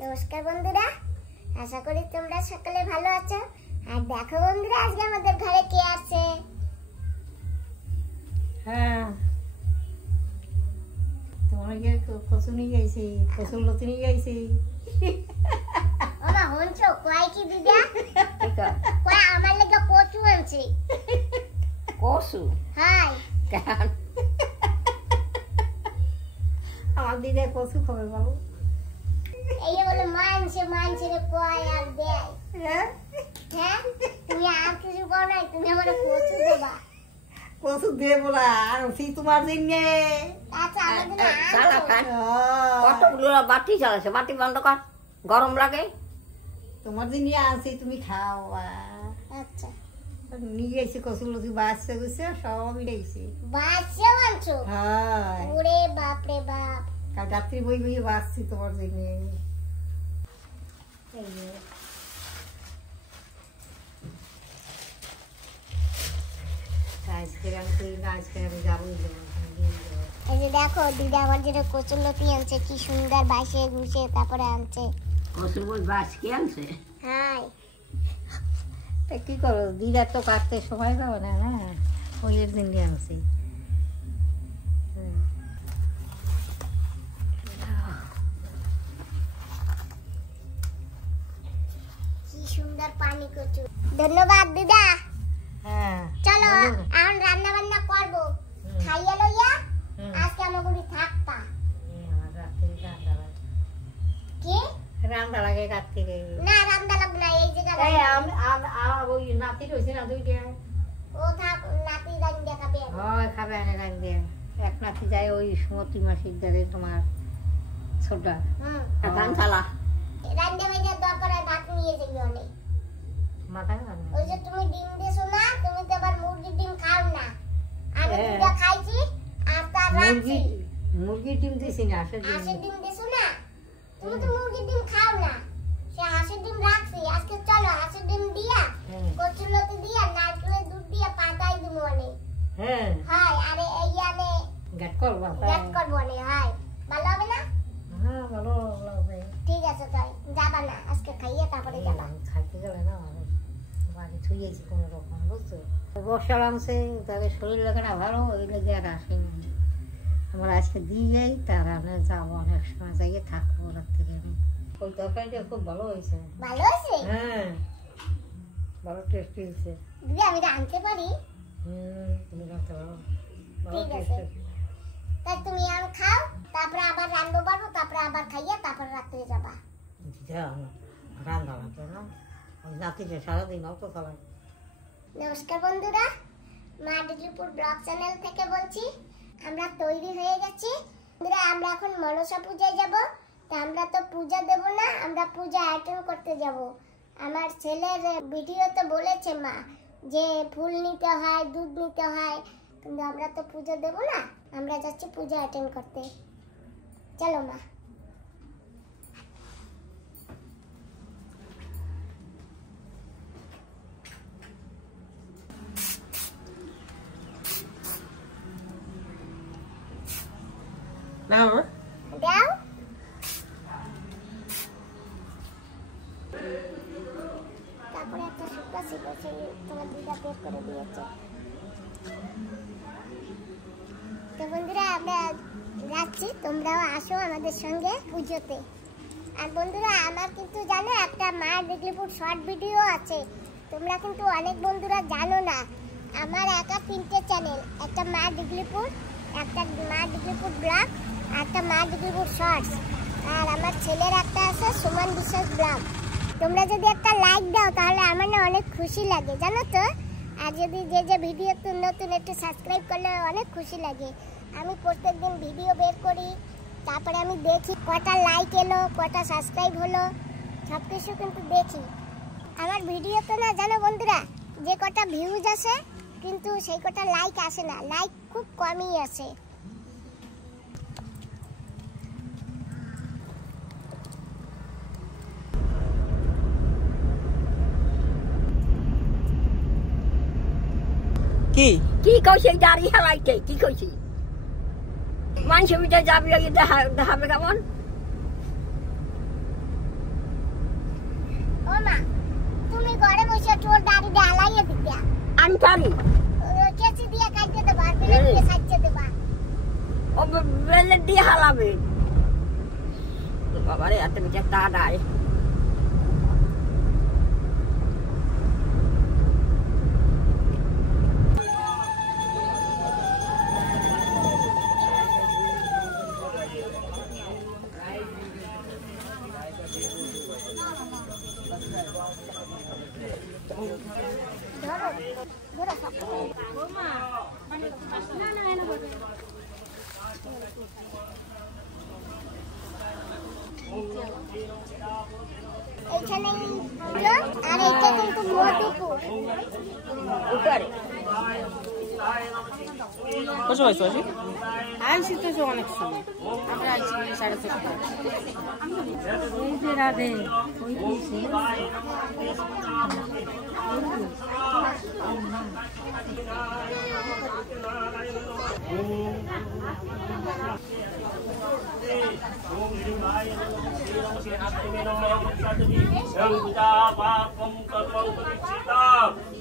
নমস্কার বন্ধুরা, আশা করি তোমরা সকলে ভালো আছো। আর দেখো বন্ধুরা, আজকে আমাদের ঘরে কে আছে? হ্যাঁ, তোমাকে কচু নিয়ে গেছি, কচুর লতি নিয়ে গেছি। ওমা হনছো কয় কি দিদা? কয় আমার লাগা কচু আনছে। কচু? হাই কেন? আমার দিদা কচু খাবে বাবু। এই বলে মানছে রে কয় আর দেয়। হ্যাঁ হ্যাঁ, তুমি আর কিছু বল নাই, তুমি আমার কচু দেবা। কচু দেবো না, আনছি তোমার জন্য। আচ্ছা আমাদের কতগুলো বাটি চালাছে, বাটি বন্ধ কর, গরম লাগে। তোমার জন্য আনছি, তুমি খাও। আচ্ছা নিয়ে গেছি কচু লতি, বাচ্চা গুছে সবই গেছি। বাচ্চা আনছো? হ্যাঁ, ওরে বাপ রে বাপ। কাল রাত্রি বই বই বাঁচছি তোমার জন্য। এই যে দেখো দিদা আমার যেটা কচুর লতি আনছে, কি সুন্দর বাসে ঘুষে তারপরে আনছে। কচুর বই বাস কে আনছে? হাই কি করো, দিদা তো কাটতে সময় পাবো না, না ওই এর দিন আনছি। কি সুন্দর পানি কচু। ধন্যবাদ দিদা। হ্যাঁ চলো এখন রান্না বান্না করবো, খাইয়া লইয়া আজকে আমাগুলি থাকতা। কি রান্না লাগে কার্তিকে? না রান্না লাগবে না, এই জায়গা ওই নাতি রয়েছে না দুইটা, ও থাক, নাতি রান্না খাবে। হয় খাবে আনে রান্ধে। এক নাতি যায় ওই সুমতি মাসির দাদে, তোমার ছোটা ধান থালা রান্না বান্না দরকার হয়, ভাত নিয়ে যাবি অনেক। মাথা ওই যে তুমি ডিম দিছো না, তুমি তো আবার মুরগির ডিম খাও না। আমি দুটো খাইছি আর তার রাখছি। মুরগির ডিম দিছি না, হাঁসের ডিম দিছো না, তুমি তো মুরগির ডিম খাও না। সে হাঁসের ডিম রাখছি। আজকে চলো হাঁসের ডিম দিয়া, কচুর লতি দিয়া, নারকেলের দুধ দিয়া পাতাই দিব অনেক। হ্যাঁ হাই আরে এই আনে গাট করবা, গ্যাস করবো অনেক। হাই ভালো হবে না? হ্যাঁ ভালো লাগবে। ঠিক আছে তাই যাবা না, আজকে খাইয়ে তারপরে যাবা। খাইতে গেলে না বাড়ি থুয়েছি কোনো রকম, বুঝছো? বর্ষার আনছে, তাদের শরীর লাগে না ভালো, ওই লেগে আর আসেনি। আমরা আজকে দিয়ে যাই, তার আমরা যাবো, অনেক সময় যাইয়ে থাকবো রাত থেকে। ওই তরকারিটা খুব ভালো হয়েছে। ভালো হয়েছে? হ্যাঁ ভালো টেস্টি হয়েছে। দিদি আমি আনতে পারি? তুমি রাখতে পারো, ভালো ঠিক টেস্ট। আছে তাই তুমি আম খাও, তারপরে আবার রান্না পারবো, তারপরে আবার খাইয়ে তারপরে রাত্রে যাবা। রান্না লাগবে না, ওই নাতিটা সারাদিন অটো চালায়। নমস্কার বন্ধুরা, মা ডিগ্রিপুর ব্লগ চ্যানেল থেকে বলছি। আমরা তৈরি হয়ে গেছি বন্ধুরা, আমরা এখন মনসা পূজায় যাব। তা আমরা তো পূজা দেব না, আমরা পূজা অ্যাটেন্ড করতে যাব। আমার ছেলের ভিডিওতে বলেছে মা যে ফুল নিতে হয়, দুধ নিতে হয়, কিন্তু আমরা তো পূজা দেব না, আমরা যাচ্ছি পূজা অ্যাটেন্ড করতে। চলো মা। না দাও তারপরে একটা শুকনা ছিল, সেই তোমার দিদা বের করে দিয়েছে। তো বন্ধুরা আমরা যাচ্ছি, তোমরাও আসো আমাদের সঙ্গে পুজোতে। আর বন্ধুরা আমার কিন্তু জানো একটা মা ডিগ্রিপুর শর্ট ভিডিও আছে, তোমরা কিন্তু অনেক বন্ধুরা জানো না। আমার একা 3টে চ্যানেল, একটা মা ডিগ্রিপুর, একটা মা ডিগ্রিপুর ব্লগ, একটা মা ডিগ্রিপুর শর্টস, আর আমার ছেলের একটা আছে সুমন বিশ্বাস ব্লগ। তোমরা যদি একটা লাইক দাও তাহলে আমার না অনেক খুশি লাগে, জানো তো। আর যদি যে ভিডিও নতুন একটু সাবস্ক্রাইব করলে অনেক খুশি লাগে। আমি প্রত্যেকদিন ভিডিও বের করি, তারপরে আমি দেখি কটা লাইক এলো, কটা সাবস্ক্রাইব হলো, সব কিছু কিন্তু দেখি। আমার ভিডিওতে না জানো বন্ধুরা, যে কটা ভিউজ আসে কিন্তু সেই কটা লাইক আসে না, লাইক খুব কমই আসে। কি কি কইছে দাঁড়িয়ে হেলাইতে? কি কইছি মানুষের ভিতরে যাবি দেখাবে কেমন? ও মা তুমি ঘরে বসে তোর দাড়ি ঢালাইয়ে দিতা আনতারি কেচি দিয়ে কাটতে দেবা আর বিলেট দিয়ে সাইচে দেবা ও বেলে দিয়ে হালাবে বাবারে এত মিটা তাড়ায় এইখানে আর এইটা কিন্তু মধুপুর উপরে কত হয়েছে আসি আইসি তো অনেক সময় আমরা আইসি 6:30 ওই যে রাধে ওই দিয়েছে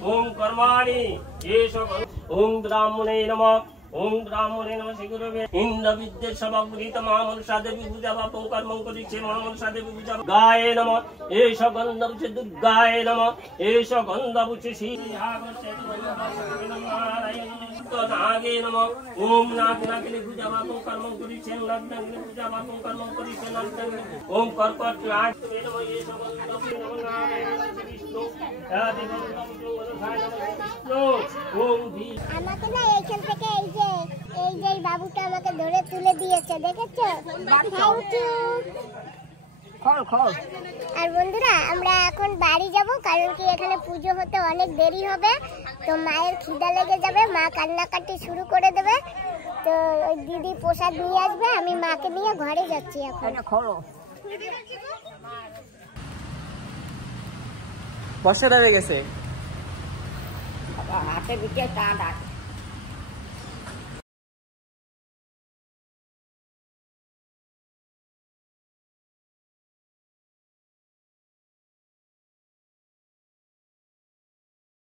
ओम कर्माणि ओम ब्राह्मणे नमः ओम ब्राह्मणे नमः श्रीगुरुवे इंद्र विद्ये सभागृहीत महामनसा देवी पूजा पापं कर्मं करिष्ये महामनसा देवी पूजा गाये नमः एष गन्धवुचे दुर्गाये नमः एष गन्धवुचे श्रीहागस्य नागे नमः ओम नागनागिनी पूजा पापं कर्मं करिष्ये नागनागिनी पूजा पापं कर्मं करिष्ये नागनागिनी ओम कर्कट नाग नमः एष गन्धवुचे আমাকে না এইখান থেকে এই যে বাবুটা আমাকে ধরে তুলে দিয়েছে দেখেছো খল খল আর বন্ধুরা আমরা এখন বাড়ি যাব কারণ কি এখানে পুজো হতে অনেক দেরি হবে তো মায়ের খিদা লেগে যাবে মা কান্নাকাটি শুরু করে দেবে তো ওই দিদি প্রসাদ নিয়ে আসবে আমি মাকে নিয়ে ঘরে যাচ্ছি এখন খলো বর্ষা হয়ে গেছে হাতে বিকে তা